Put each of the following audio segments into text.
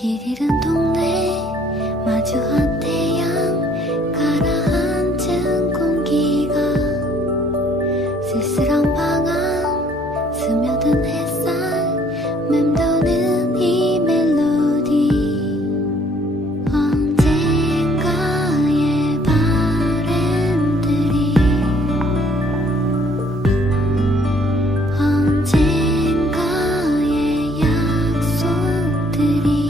길 잃은 동네 마주한 태양 가라앉은 공기가 쓸쓸한 방황 스며든 햇살 맴도는 이 멜로디 언젠가의 바램들이 언젠가의 약속들이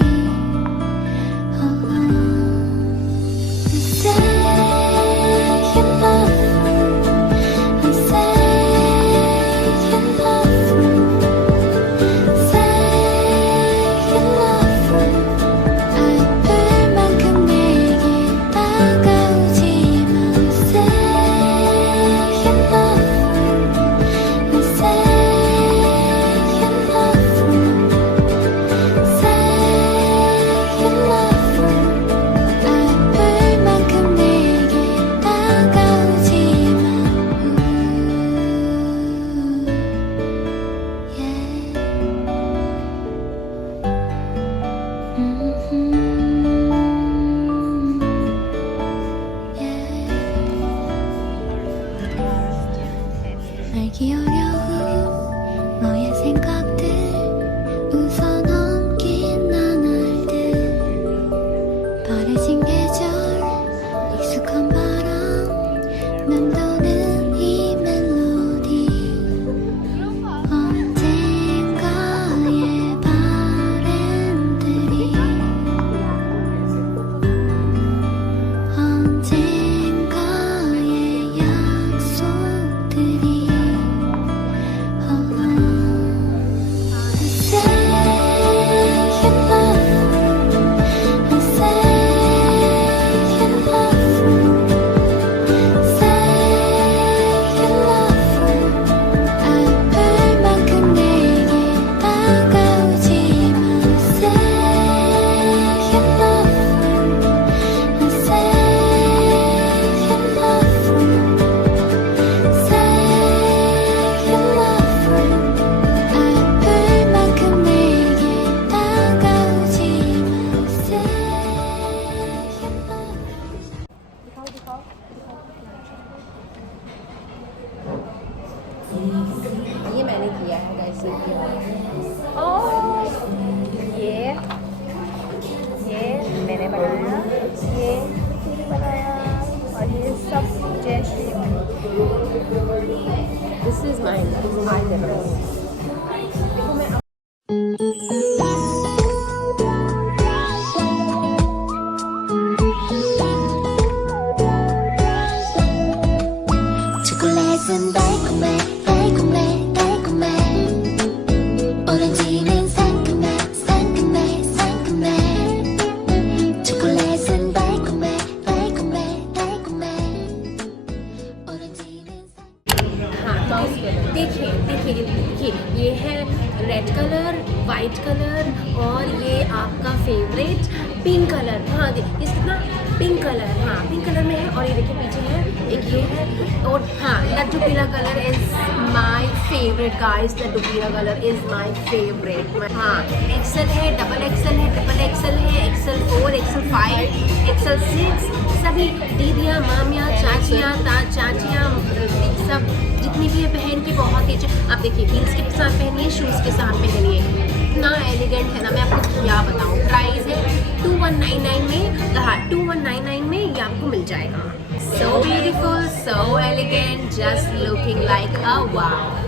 알기 어려운 너의 생각들 웃어넘긴 나날들 바래진 계절 익숙한 바람 맴도는 이 멜로디 언젠가의 바램들이 언젠가의 약속들이 ये मैंने किया है गाइस और ये मैंने बनाया ये बनाया और ये सब जैसे this is mine I never देखो मैं 초콜릿은 달콤해 달콤해 달콤해 오렌지는 상큼해 상큼해 상큼해 초콜릿은 달콤해 달콤해 달콤해 오렌지는 हाँ तो देखिए देखिए देखिए ये है रेड कलर वाइट कलर और ये आपका फेवरेट पिंक कलर हाँ ये कितना पिंक कलर हाँ पिंक कलर में है और ये देखिए पीछे है एक ये है और हाँ लड्डू पीला colour is my favourite guys laddu पीला कलर इज माय फेवरेट हाँ एक्सेल है डबल एक्सेल है ट्रिपल एक्सेल है एक्सेल 4 एक्सेल 5 एक्सेल 6 सभी दीदियाँ मामियाँ चाचियाँ चाचियाँ सब जितनी भी है पहन के बहुत ही अच्छे आप देखिए हील्स के साथ पहनिए शूज़ के साथ पहनिए इतना एलिगेंट है ना मैं आपको क्या बताऊँ प्राइस है 2199 में हाँ 2199 में ये आपको मिल जाएगा so beautiful so elegant just looking like a wow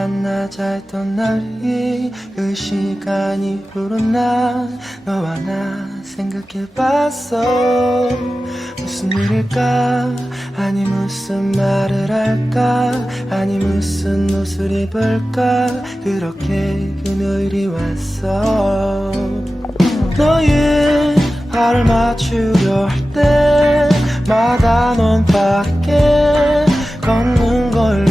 만나자 했던 날이 그 시간이 흐른 날 너와 나 생각해봤어. 무슨 일일까? 아니 무슨 말을 할까? 아니 무슨 옷을 입을까? 그렇게 금요일이 왔어. 너의 발을 맞추려 할 때마다 넌 밖에 걷는 걸